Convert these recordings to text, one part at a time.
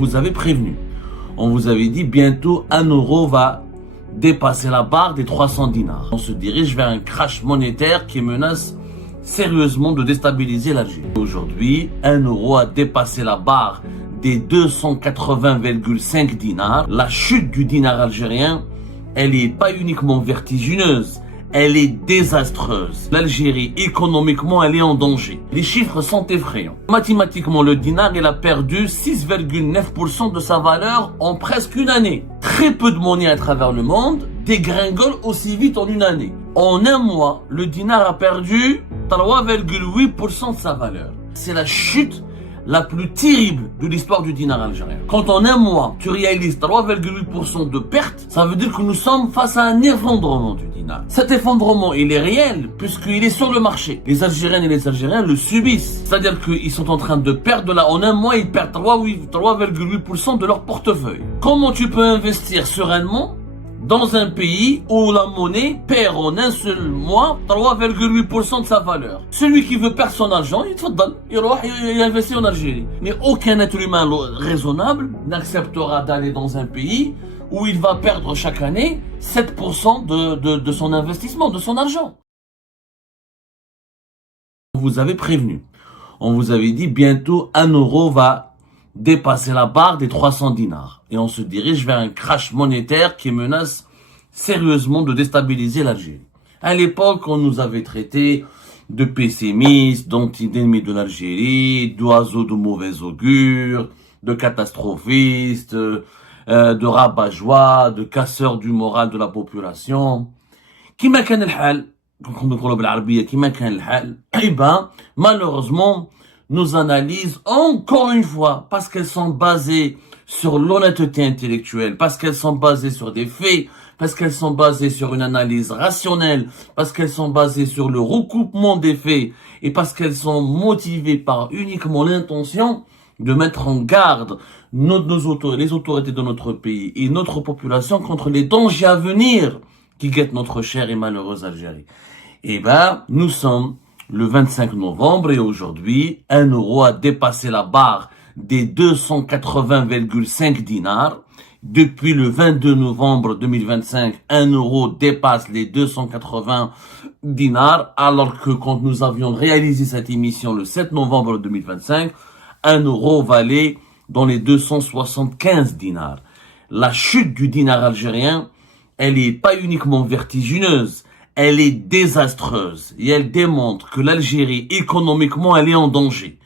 vous avait prévenu. On vous avait dit bientôt 1 euro va dépasser la barre des 300 dinars. On se dirige vers un crash monétaire qui menace sérieusement de déstabiliser l'Algérie. Aujourd'hui, 1 euro a dépassé la barre des 280,5 dinars. La chute du dinar algérien, elle n'est pas uniquement vertigineuse, elle est désastreuse. L'Algérie, économiquement, elle est en danger. Les chiffres sont effrayants. Mathématiquement, le dinar, il a perdu 6,9% de sa valeur en presque une année. Très peu de monnaie à travers le monde dégringole aussi vite en une année. En un mois, le dinar a perdu 3,8% de sa valeur. C'est la chute la plus terrible de l'histoire du dinar algérien. Quand en un mois, tu réalises 3,8% de perte, ça veut dire que nous sommes face à un effondrement du dinar. Cet effondrement, il est réel puisqu'il est sur le marché. Les Algériennes et les Algériens le subissent. C'est-à-dire qu'ils sont en train de perdre en un mois, ils perdent 3,8% de leur portefeuille. Comment tu peux investir sereinement dans un pays où la monnaie perd en un seul mois 3,8% de sa valeur? Celui qui veut perdre son argent, il investit en Algérie. Mais aucun être humain raisonnable n'acceptera d'aller dans un pays où il va perdre chaque année 7% de son investissement, de son argent. On vous avait prévenu. On vous avait dit bientôt 1 euro va dépasser la barre des 300 dinars. Et on se dirige vers un crash monétaire qui menace sérieusement de déstabiliser l'Algérie. À l'époque, on nous avait traités de pessimistes, d'ennemis de l'Algérie, d'oiseaux de mauvais augure, de catastrophistes, de rabat-joie, de casseurs du moral de la population. كما كان الحال نقولوا بالعربية كما كان الحال malheureusement nos analyses, encore une fois, parce qu'elles sont basées sur l'honnêteté intellectuelle, parce qu'elles sont basées sur des faits, parce qu'elles sont basées sur une analyse rationnelle, parce qu'elles sont basées sur le recoupement des faits, et parce qu'elles sont motivées par uniquement l'intention de mettre en garde les autorités de notre pays et notre population contre les dangers à venir qui guettent notre chère et malheureuse Algérie. Nous sommes le 25 novembre et aujourd'hui, 1 euro a dépassé la barre des 280,5 dinars. Depuis le 22 novembre 2025, 1 euro dépasse les 280 dinars, alors que quand nous avions réalisé cette émission le 7 novembre 2025, 1 euro valait dans les 275 dinars. La chute du dinar algérien, elle n'est pas uniquement vertigineuse, elle est désastreuse et elle démontre que l'Algérie, économiquement, elle est en danger.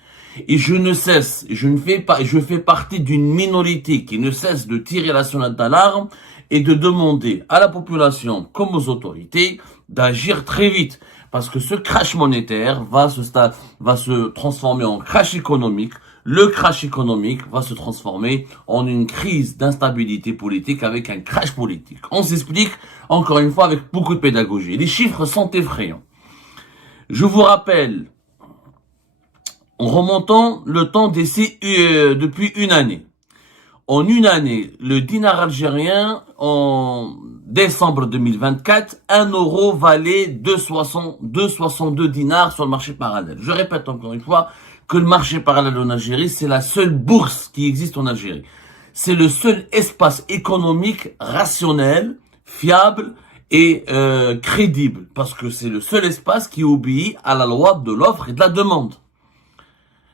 Et je fais partie d'une minorité qui ne cesse de tirer la sonnette d'alarme et de demander à la population comme aux autorités d'agir très vite. Parce que ce crash monétaire va se transformer en crash économique. Le crash économique va se transformer en une crise d'instabilité politique avec un crash politique. On s'explique encore une fois avec beaucoup de pédagogie. Les chiffres sont effrayants. Je vous rappelle, en remontant le temps d'ici depuis une année. En une année, le dinar algérien, en décembre 2024, 1 euro valait 2,62 dinars sur le marché parallèle. Je répète encore une fois que le marché parallèle en Algérie, c'est la seule bourse qui existe en Algérie. C'est le seul espace économique rationnel, fiable et crédible. Parce que c'est le seul espace qui obéit à la loi de l'offre et de la demande.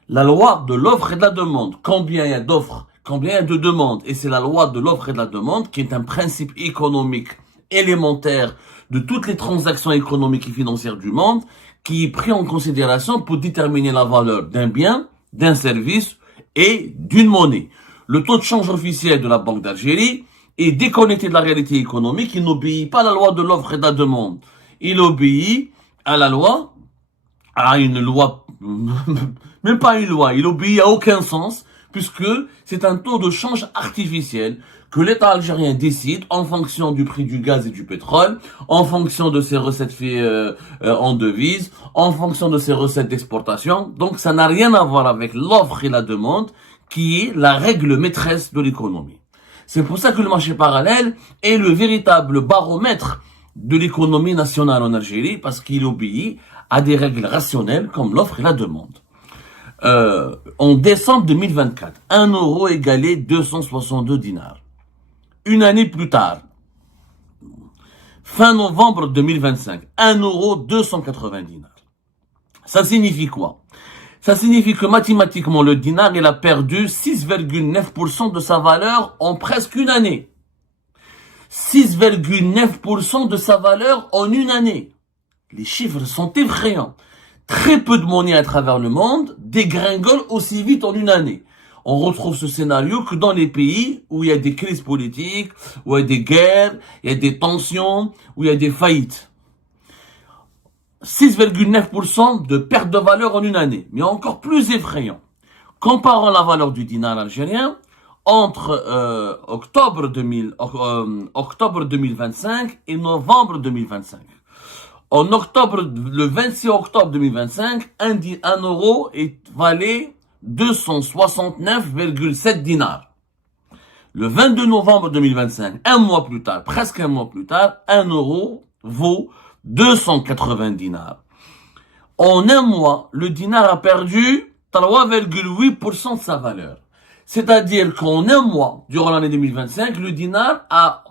La loi de l'offre et de la demande. Combien il y a d'offres, combien il y a de demandes. Et c'est la loi de l'offre et de la demande qui est un principe économique élémentaire de toutes les transactions économiques et financières du monde, qui est pris en considération pour déterminer la valeur d'un bien, d'un service et d'une monnaie. Le taux de change officiel de la Banque d'Algérie est déconnecté de la réalité économique. Il n'obéit pas à la loi de l'offre et de la demande. Il obéit à une loi, même pas une loi, il obéit à aucun sens, puisque c'est un taux de change artificiel que l'État algérien décide en fonction du prix du gaz et du pétrole, en fonction de ses recettes en devises, en fonction de ses recettes d'exportation. Donc ça n'a rien à voir avec l'offre et la demande, qui est la règle maîtresse de l'économie. C'est pour ça que le marché parallèle est le véritable baromètre de l'économie nationale en Algérie, parce qu'il obéit à des règles rationnelles comme l'offre et la demande. en décembre 2024, 1 euro égalait 262 dinars. Une année plus tard, fin novembre 2025, 1 euro 280 dinars. Ça signifie quoi? Ça signifie que mathématiquement, le dinar, il a perdu 6,9% de sa valeur en presque une année. 6,9% de sa valeur en une année. Les chiffres sont effrayants. Très peu de monnaie à travers le monde dégringole aussi vite en une année. On retrouve ce scénario que dans les pays où il y a des crises politiques, où il y a des guerres, il y a des tensions, où il y a des faillites. 6,9% de perte de valeur en une année. Mais encore plus effrayant. Comparons la valeur du dinar algérien entre octobre 2025 et novembre 2025. En octobre, le 26 octobre 2025, 1 euro valait 269,7 dinars. Le 22 novembre 2025, un mois plus tard, presque un mois plus tard, 1 euro vaut 280 dinars. En un mois, le dinar a perdu 3,8% de sa valeur. C'est-à-dire qu'en un mois, durant l'année 2025, le dinar a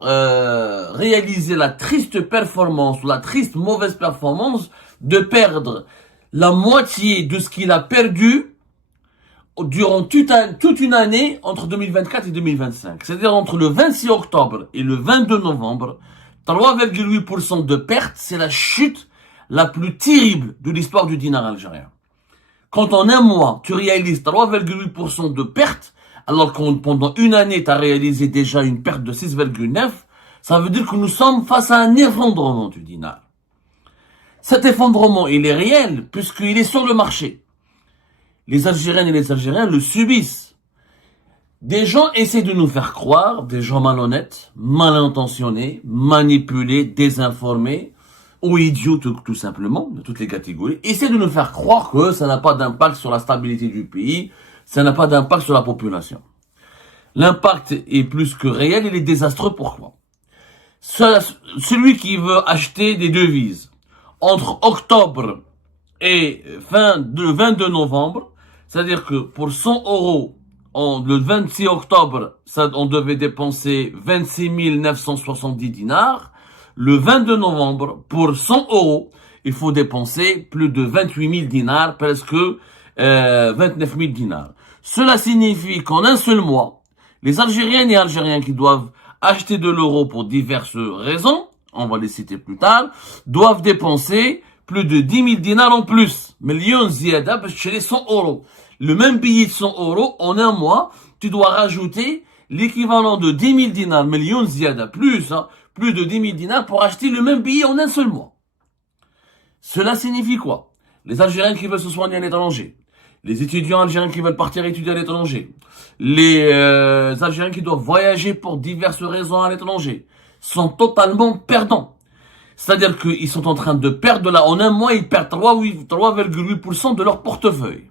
réalisé la triste performance, la triste mauvaise performance de perdre la moitié de ce qu'il a perdu durant toute une année entre 2024 et 2025. C'est-à-dire entre le 26 octobre et le 22 novembre, 3,8% de perte, c'est la chute la plus terrible de l'histoire du dinar algérien. Quand en un mois, tu réalises 3,8% de perte, alors que pendant une année, tu as réalisé déjà une perte de 6,9%, ça veut dire que nous sommes face à un effondrement du dinar. Cet effondrement, il est réel, puisqu'il est sur le marché. Les Algériennes et les Algériens le subissent. Des gens essaient de nous faire croire, des gens malhonnêtes, mal intentionnés, manipulés, désinformés, ou idiots tout simplement, de toutes les catégories, essaient de nous faire croire que ça n'a pas d'impact sur la stabilité du pays, ça n'a pas d'impact sur la population. L'impact est plus que réel, il est désastreux. Pourquoi? Celui qui veut acheter des devises entre octobre et le 22 novembre, c'est-à-dire que pour 100 euros, le 26 octobre, on devait dépenser 26 970 dinars. Le 22 novembre, pour 100 euros, il faut dépenser plus de 28 000 dinars, presque 29 000 dinars. Cela signifie qu'en un seul mois, les Algériennes et Algériens qui doivent acheter de l'euro pour diverses raisons, on va les citer plus tard, doivent dépenser plus de 10 000 dinars en plus. Millions ziyada chez les 100 euros. Le même billet de 100 euros, en un mois, tu dois rajouter l'équivalent de 10 000 dinars, millions ziyada, plus de 10 000 dinars pour acheter le même billet en un seul mois. Cela signifie quoi? Les Algériens qui veulent se soigner à l'étranger, les étudiants algériens qui veulent partir étudier à l'étranger, les Algériens qui doivent voyager pour diverses raisons à l'étranger, sont totalement perdants. C'est-à-dire qu'ils sont en train de perdre en un mois, ils perdent 3,8% de leur portefeuille.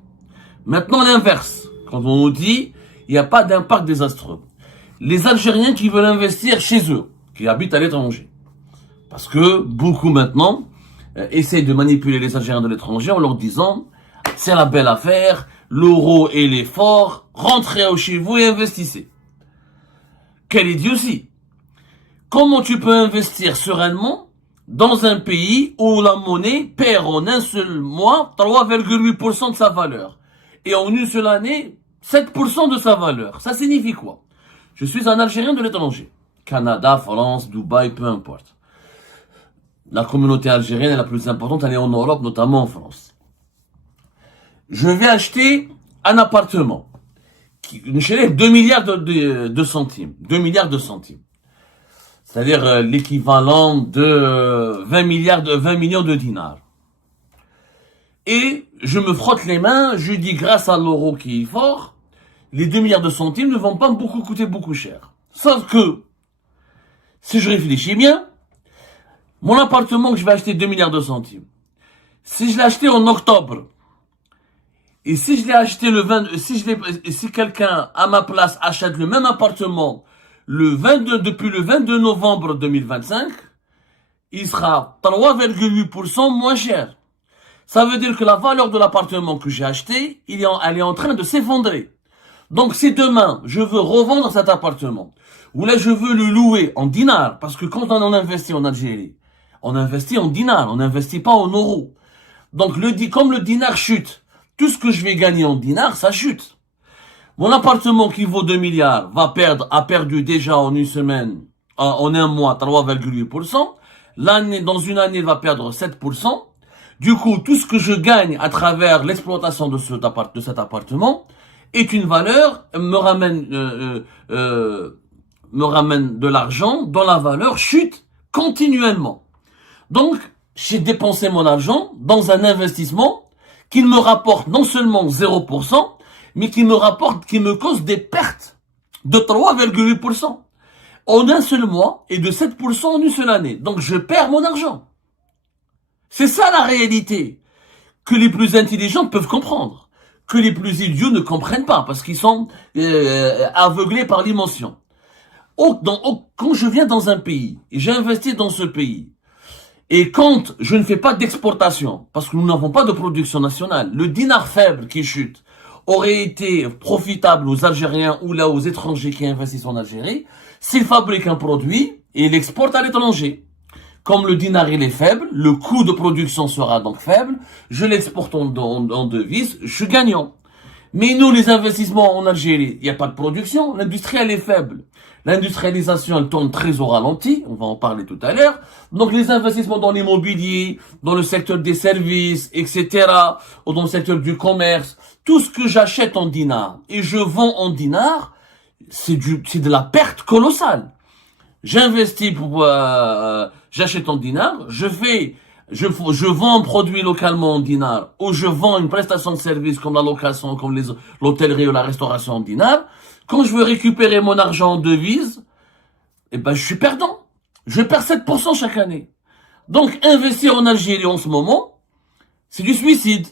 Maintenant l'inverse, quand on nous dit, il n'y a pas d'impact désastreux. Les Algériens qui veulent investir chez eux, qui habitent à l'étranger. Parce que beaucoup maintenant essayent de manipuler les Algériens de l'étranger en leur disant c'est la belle affaire, l'euro il est fort, rentrez chez vous et investissez. Quelle idiotie! Comment tu peux investir sereinement dans un pays où la monnaie perd en un seul mois 3,8% de sa valeur et en une seule année 7% de sa valeur? Ça signifie quoi? Je suis un Algérien de l'étranger. Canada, France, Dubaï, peu importe. La communauté algérienne est la plus importante, elle est en Europe, notamment en France. Je vais acheter un appartement. Une chérie, 2 milliards de centimes. 2 milliards de centimes. C'est-à-dire l'équivalent de 20 millions de dinars. Et je me frotte les mains, je dis grâce à l'euro qui est fort, les 2 milliards de centimes ne vont pas coûter beaucoup cher. Sauf que, si je réfléchis bien, mon appartement que je vais acheter 2 milliards de centimes, si je l'ai acheté en octobre, et si je l'ai acheté si quelqu'un à ma place achète le même appartement depuis le 22 novembre 2025, il sera 3,8% moins cher. Ça veut dire que la valeur de l'appartement que j'ai acheté, elle est en train de s'effondrer. Donc si demain, je veux revendre cet appartement, ou là je veux le louer en dinars, parce que quand on investit en Algérie, on investit en dinars, on n'investit pas en euros. Donc comme le dinar chute, tout ce que je vais gagner en dinars, ça chute. Mon appartement qui vaut 2 milliards a perdu déjà en une semaine, en un mois, 3,8%. Dans une année, il va perdre 7%. Du coup, tout ce que je gagne à travers l'exploitation de cet appartement est une valeur, me ramène de l'argent dont la valeur chute continuellement. Donc, j'ai dépensé mon argent dans un investissement qui me rapporte non seulement 0%, mais qui me cause des pertes de 3,8% en un seul mois et de 7% en une seule année. Donc, je perds mon argent. C'est ça la réalité que les plus intelligents peuvent comprendre, que les plus idiots ne comprennent pas parce qu'ils sont aveuglés par l'émotion. Quand je viens dans un pays et j'investis dans ce pays, et quand je ne fais pas d'exportation, parce que nous n'avons pas de production nationale, le dinar faible qui chute aurait été profitable aux Algériens ou là aux étrangers qui investissent en Algérie s'ils fabriquent un produit et l'exportent à l'étranger. Comme le dinar il est faible, le coût de production sera donc faible, je l'exporte en devise, je suis gagnant. Mais nous, les investissements en Algérie, il n'y a pas de production, l'industrie elle est faible. L'industrialisation elle tourne très au ralenti, on va en parler tout à l'heure. Donc les investissements dans l'immobilier, dans le secteur des services, etc., ou dans le secteur du commerce, tout ce que j'achète en dinars et je vends en dinars, c'est de la perte colossale. J'investis j'achète en dinars, je vends un produit localement en dinars, ou je vends une prestation de service comme la location, comme l'hôtellerie ou la restauration en dinars. Quand je veux récupérer mon argent en devise, eh ben, je suis perdant. Je perds 7% chaque année. Donc, investir en Algérie en ce moment, c'est du suicide.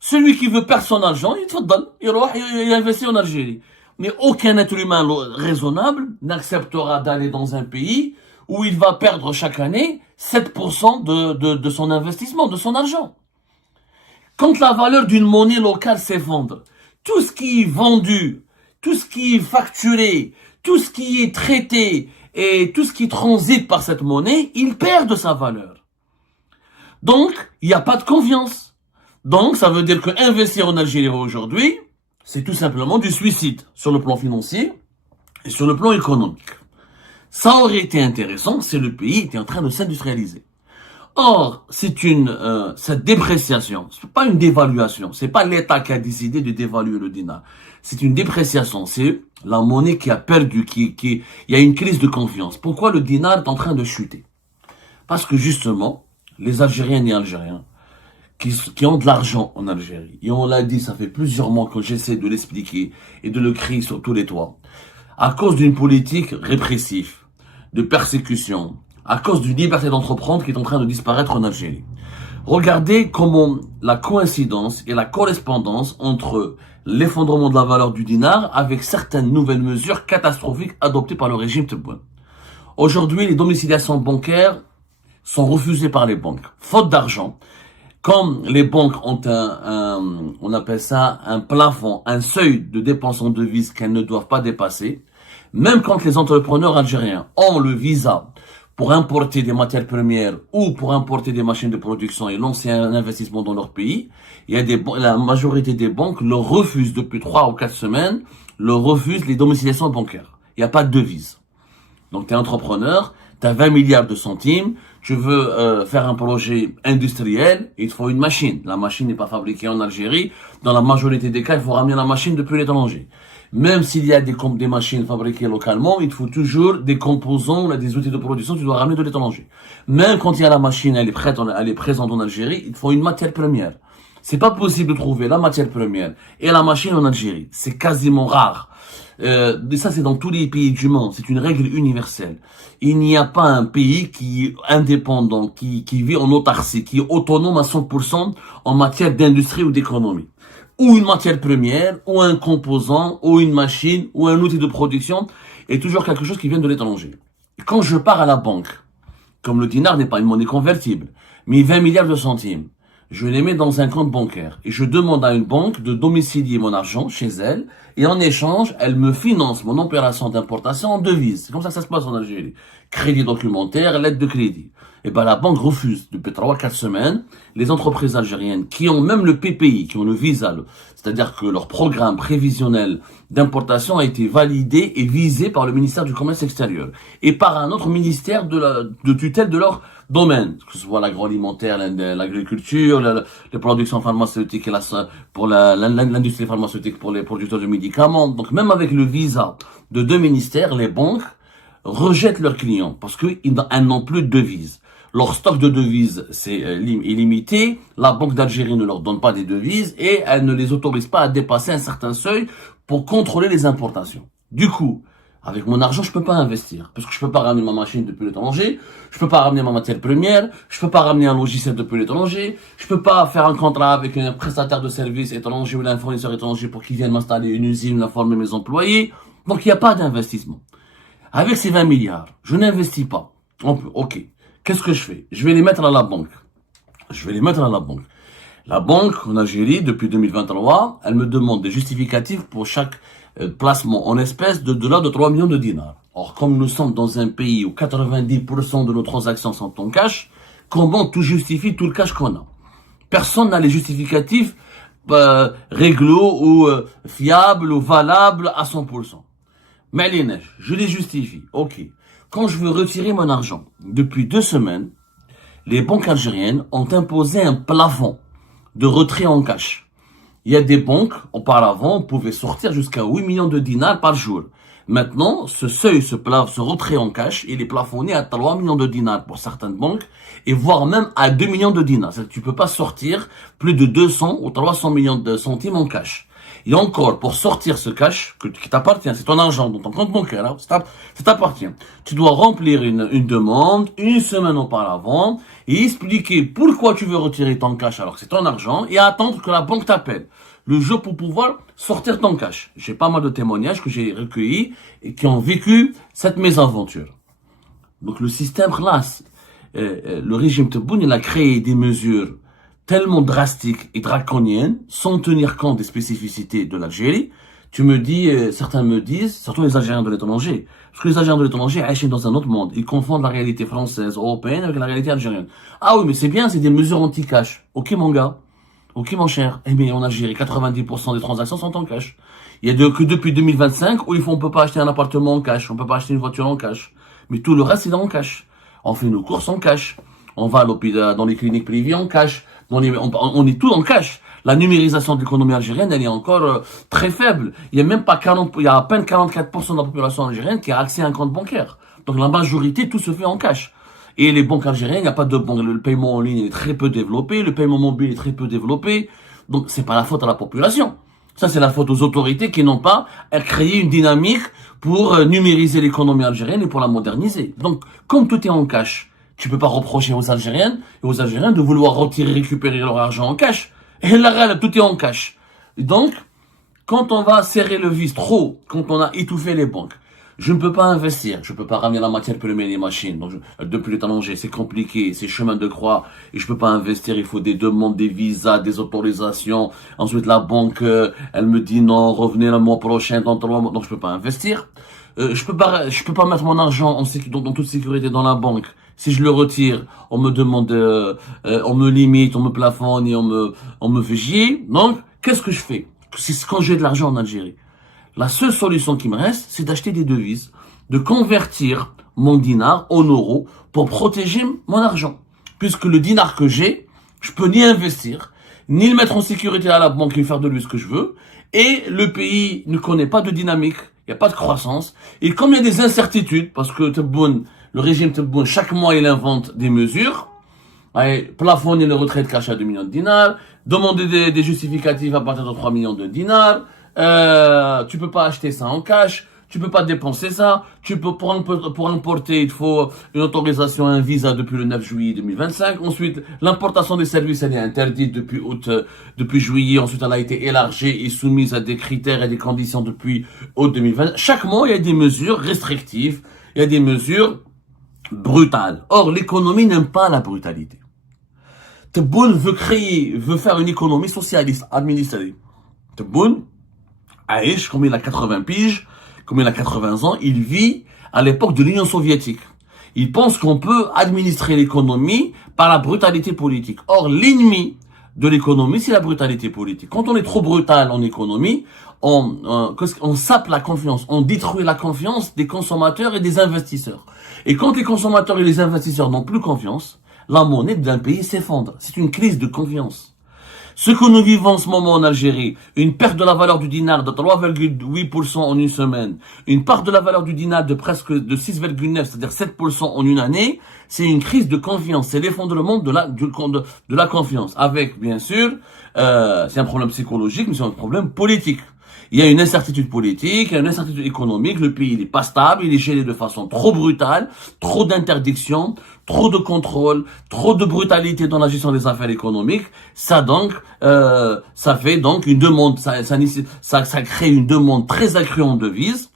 Celui qui veut perdre son argent, il investit en Algérie. Mais aucun être humain raisonnable n'acceptera d'aller dans un pays où il va perdre chaque année 7% de son investissement, de son argent. Quand la valeur d'une monnaie locale s'effondre, tout ce qui est vendu, tout ce qui est facturé, tout ce qui est traité et tout ce qui transite par cette monnaie, il perd de sa valeur. Donc, il n'y a pas de confiance. Donc, ça veut dire que investir en Algérie aujourd'hui, c'est tout simplement du suicide sur le plan financier et sur le plan économique. Ça aurait été intéressant si le pays était en train de s'industrialiser. Or, cette dépréciation, c'est pas une dévaluation, c'est pas l'État qui a décidé de dévaluer le dinar. C'est une dépréciation, c'est la monnaie qui a perdu, il y a une crise de confiance. Pourquoi le dinar est en train de chuter? Parce que justement, les Algériens et Algériens, qui ont de l'argent en Algérie, et on l'a dit, ça fait plusieurs mois que j'essaie de l'expliquer et de le crier sur tous les toits, à cause d'une politique répressive, de persécution, à cause d'une liberté d'entreprendre qui est en train de disparaître en Algérie. Regardez comment la coïncidence et la correspondance entre l'effondrement de la valeur du dinar avec certaines nouvelles mesures catastrophiques adoptées par le régime Tebboune. Aujourd'hui, les domiciliations bancaires sont refusées par les banques, faute d'argent. Comme les banques ont on appelle ça un plafond, un seuil de dépenses en devises qu'elles ne doivent pas dépasser, même quand les entrepreneurs algériens ont le visa pour importer des matières premières ou pour importer des machines de production et lancer un investissement dans leur pays, la majorité des banques leur refusent depuis 3 ou 4 semaines, leur refusent les domiciliations bancaires. Il n'y a pas de devise. Donc tu es entrepreneur, tu as 20 milliards de centimes, tu veux faire un projet industriel, il te faut une machine. La machine n'est pas fabriquée en Algérie. Dans la majorité des cas, il faut ramener la machine depuis l'étranger. Même s'il y a des machines fabriquées localement, il te faut toujours des composants, des outils de production, tu dois ramener de l'étranger. Même quand il y a la machine, elle est présente en Algérie, il te faut une matière première. C'est pas possible de trouver la matière première et la machine en Algérie. C'est quasiment rare. Ça, c'est dans tous les pays du monde. C'est une règle universelle. Il n'y a pas un pays qui est indépendant, qui vit en autarcie, qui est autonome à 100% en matière d'industrie ou d'économie. Ou une matière première, ou un composant, ou une machine, ou un outil de production, est toujours quelque chose qui vient de l'étranger. Quand je pars à la banque, comme le dinar n'est pas une monnaie convertible, mais 20 milliards de centimes, je les mets dans un compte bancaire et je demande à une banque de domicilier mon argent chez elle et en échange, elle me finance mon opération d'importation en devise. C'est comme ça que ça se passe en Algérie. Crédit documentaire, lettre de crédit. Et ben la banque refuse depuis 3-4 semaines. Les entreprises algériennes qui ont même le PPI, qui ont le visa, c'est-à-dire que leur programme prévisionnel d'importation a été validé et visé par le ministère du Commerce extérieur et par un autre ministère de tutelle de leur domaine, que ce soit l'agroalimentaire, l'agriculture, les productions pharmaceutiques et pour l'industrie pharmaceutique pour les producteurs de médicaments. Donc même avec le visa de deux ministères, les banques rejettent leurs clients parce qu'ils n'ont plus de devises. Leur stock de devises c'est illimité, la Banque d'Algérie ne leur donne pas des devises et elle ne les autorise pas à dépasser un certain seuil pour contrôler les importations. Du coup, avec mon argent, je peux pas investir. Parce que je peux pas ramener ma machine depuis l'étranger, je peux pas ramener ma matière première, je peux pas ramener un logiciel depuis l'étranger, je peux pas faire un contrat avec un prestataire de services étranger ou un fournisseur étranger pour qu'il vienne m'installer une usine, former mes employés. Donc il n'y a pas d'investissement. Avec ces 20 milliards, je n'investis pas. Ok. Qu'est-ce que je fais? Je vais les mettre à la banque. La banque en Algérie, depuis 2023, elle me demande des justificatifs pour chaque placement en espèces de l'ordre de 3 millions de dinars. Or, comme nous sommes dans un pays où 90% de nos transactions sont en cash, comment tout justifie tout le cash qu'on a? Personne n'a les justificatifs réglo ou fiables ou valables à 100%. Mais les neiges, je les justifie. Ok. Quand je veux retirer mon argent, depuis 2 semaines, les banques algériennes ont imposé un plafond de retrait en cash. Il y a des banques, auparavant, on pouvait sortir jusqu'à 8 millions de dinars par jour. Maintenant, ce seuil, ce retrait en cash, il est plafonné à 3 millions de dinars pour certaines banques, et voire même à 2 millions de dinars. C'est-à-dire que tu peux pas sortir plus de 200 ou 300 millions de centimes en cash. Et encore, pour sortir ce cash qui t'appartient, c'est ton argent dans ton compte bancaire, hein, ça t'appartient. Tu dois remplir une demande une semaine auparavant et expliquer pourquoi tu veux retirer ton cash alors que c'est ton argent et attendre que la banque t'appelle le jour pour pouvoir sortir ton cash. J'ai pas mal de témoignages que j'ai recueillis et qui ont vécu cette mésaventure. Donc le système classe, le régime Tebboune, il a créé des mesures tellement drastique et draconienne, sans tenir compte des spécificités de l'Algérie. Tu me dis, certains me disent, surtout les Algériens de l'étranger, parce que les Algériens de l'étranger agissent dans un autre monde. Ils confondent la réalité française, européenne avec la réalité algérienne. Ah oui, mais c'est bien, c'est des mesures anti-cash. Ok mon gars, ok mon cher. Eh bien en Algérie, 90% des transactions sont en cash. Il y a que depuis 2025 où on peut pas acheter un appartement en cash, on peut pas acheter une voiture en cash. Mais tout le reste, c'est en cash. On fait nos courses en cash. On va à l'hôpital, dans les cliniques privées en cash. On est tout en cash. La numérisation de l'économie algérienne, elle est encore très faible. Il y a même pas 40, il y a à peine 44% de la population algérienne qui a accès à un compte bancaire. Donc la majorité, tout se fait en cash. Et les banques algériennes, il n'y a pas de banque. Le paiement en ligne est très peu développé, le paiement mobile est très peu développé. Donc c'est pas la faute à la population. Ça, c'est la faute aux autorités qui n'ont pas créé une dynamique pour numériser l'économie algérienne et pour la moderniser. Donc, comme tout est en cash, tu peux pas reprocher aux Algériennes et aux Algériens de vouloir récupérer leur argent en cash. Et là, tout est en cash. Et donc, quand on va serrer le vis trop, quand on a étouffé les banques, je ne peux pas investir, je peux pas ramener la matière première et les machines. Donc, depuis l'étranger, c'est compliqué, c'est chemin de croix, et je peux pas investir, il faut des demandes, des visas, des autorisations. Ensuite, la banque, elle me dit non, revenez le mois prochain, dans 3 mois, donc je peux pas investir. Je peux pas mettre mon argent dans toute sécurité dans la banque. Si je le retire, on me demande, on me limite, on me plafonne et on me fait chier. Donc, qu'est-ce que je fais? C'est quand j'ai de l'argent en Algérie. La seule solution qui me reste, c'est d'acheter des devises, de convertir mon dinar en euros pour protéger mon argent. Puisque le dinar que j'ai, je peux ni investir, ni le mettre en sécurité à la banque et faire de lui ce que je veux. Et le pays ne connaît pas de dynamique, il n'y a pas de croissance. Et comme il y a des incertitudes, parce que Tebboune, le régime Tebboune, chaque mois, il invente des mesures. Plafonner le retrait de cash à 2 millions de dinars, demander des justificatifs à partir de 3 millions de dinars. Tu peux pas acheter ça en cash, tu peux pas dépenser ça, pour importer, il faut une autorisation, un visa depuis le 9 juillet 2025. Ensuite, l'importation des services, elle est interdite depuis juillet. Ensuite, elle a été élargie et soumise à des critères et des conditions depuis août 2020. Chaque mois, il y a des mesures restrictives, il y a des mesures brutales. Or, l'économie n'aime pas la brutalité. Tebboune veut faire une économie socialiste, administrée. Tebboune, Aïch, comme il a 80 piges, comme il a 80 ans, il vit à l'époque de l'Union soviétique. Il pense qu'on peut administrer l'économie par la brutalité politique. Or, l'ennemi de l'économie, c'est la brutalité politique. Quand on est trop brutal en économie, on sape la confiance, on détruit la confiance des consommateurs et des investisseurs. Et quand les consommateurs et les investisseurs n'ont plus confiance, la monnaie d'un pays s'effondre. C'est une crise de confiance. Ce que nous vivons en ce moment en Algérie, une perte de la valeur du dinar de 3,8% en une semaine, une perte de la valeur du dinar de presque de 6,9, c'est-à-dire 7% en une année, c'est une crise de confiance, c'est l'effondrement de la confiance. Avec, bien sûr, c'est un problème psychologique, mais c'est un problème politique. Il y a une incertitude politique, il y a une incertitude économique, le pays n'est pas stable, il est géré de façon trop brutale, trop d'interdictions, trop de contrôle, trop de brutalité dans la gestion des affaires économiques. Ça fait donc une demande, ça crée une demande très accrue en devises.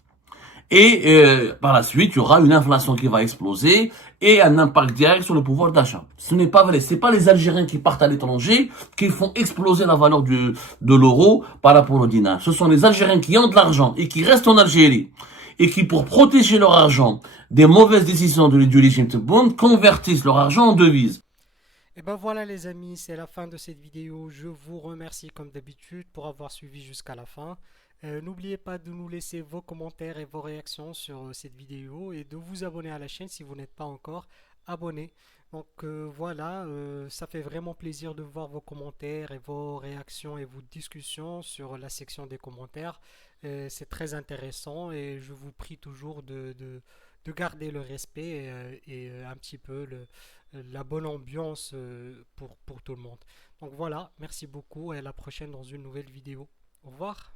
Et par la suite, il y aura une inflation qui va exploser et un impact direct sur le pouvoir d'achat. Ce n'est pas vrai. C'est pas les Algériens qui partent à l'étranger qui font exploser la valeur de l'euro par rapport au dinar. Ce sont les Algériens qui ont de l'argent et qui restent en Algérie et qui, pour protéger leur argent des mauvaises décisions du régime Tebboune, convertissent leur argent en devises. Et ben voilà les amis, c'est la fin de cette vidéo. Je vous remercie comme d'habitude pour avoir suivi jusqu'à la fin. N'oubliez pas de nous laisser vos commentaires et vos réactions sur cette vidéo et de vous abonner à la chaîne si vous n'êtes pas encore abonné. Donc voilà, ça fait vraiment plaisir de voir vos commentaires et vos réactions et vos discussions sur la section des commentaires. C'est très intéressant et je vous prie toujours de garder le respect et un petit peu la bonne ambiance pour tout le monde. Donc voilà, merci beaucoup et à la prochaine dans une nouvelle vidéo. Au revoir.